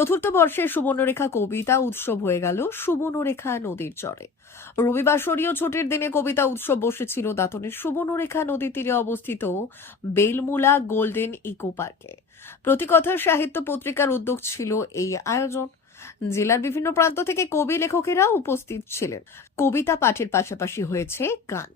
চতুর্থ বর্ষের সুবর্ণরেখা কবিতা উৎসব হয়ে গেল সুবর্ণরেখা নদীর চরে রবিবার সরীয় ছুটির দিনে কবিতা উৎসব বসেছিল দাঁতনের সুবর্ণরেখা নদীর তীরে অবস্থিত বেলমুলা গোল্ডেন ইকো পার্কে। প্রতিকথার সাহিত্য পত্রিকার উদ্যোগ ছিল এই আয়োজন। জেলার বিভিন্ন প্রান্ত থেকে কবি লেখকেরা উপস্থিত ছিলেন। কবিতা পাঠের পাশাপাশি হয়েছে গান।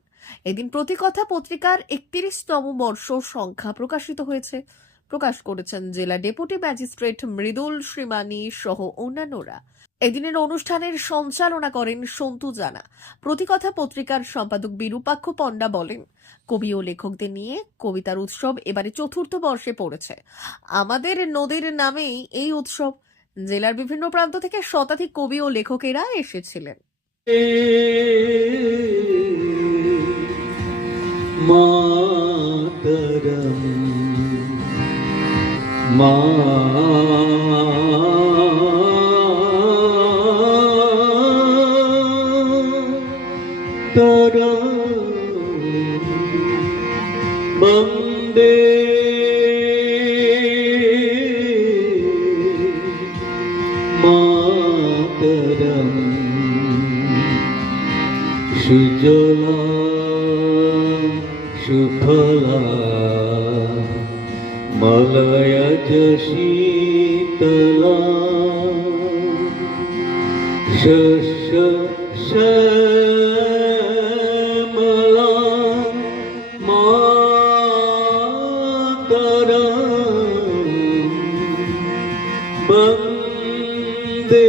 এদিন প্রতিকথা পত্রিকার একত্রিশতম বর্ষ সংখ্যা প্রকাশিত হয়েছে। প্রকাশ করেছেন জেলা ডেপুটি ম্যাজিস্ট্রেট মৃদুল শ্রীমানি সহ অন্যান্যরা। এদিনের অনুষ্ঠানের সঞ্চালনা করেন সন্তু জানা। প্রতিকথা পত্রিকার সম্পাদক বিরূপাক্ষ পণ্ডা বলেন, কবি ও লেখকদের নিয়ে কবিতার উৎসব এবারে চতুর্থ বর্ষে পড়েছে। আমাদের নদীর নামেই এই উৎসব। জেলার বিভিন্ন প্রান্ত থেকে শতাধিক কবি ও লেখকেরা এসেছিলেন। মা মা। তোর বন্দে। মাতরম সুজলা সুফলা। মলয়জ শীতলা শস্য শ্যামলা মাতরা। বন্দে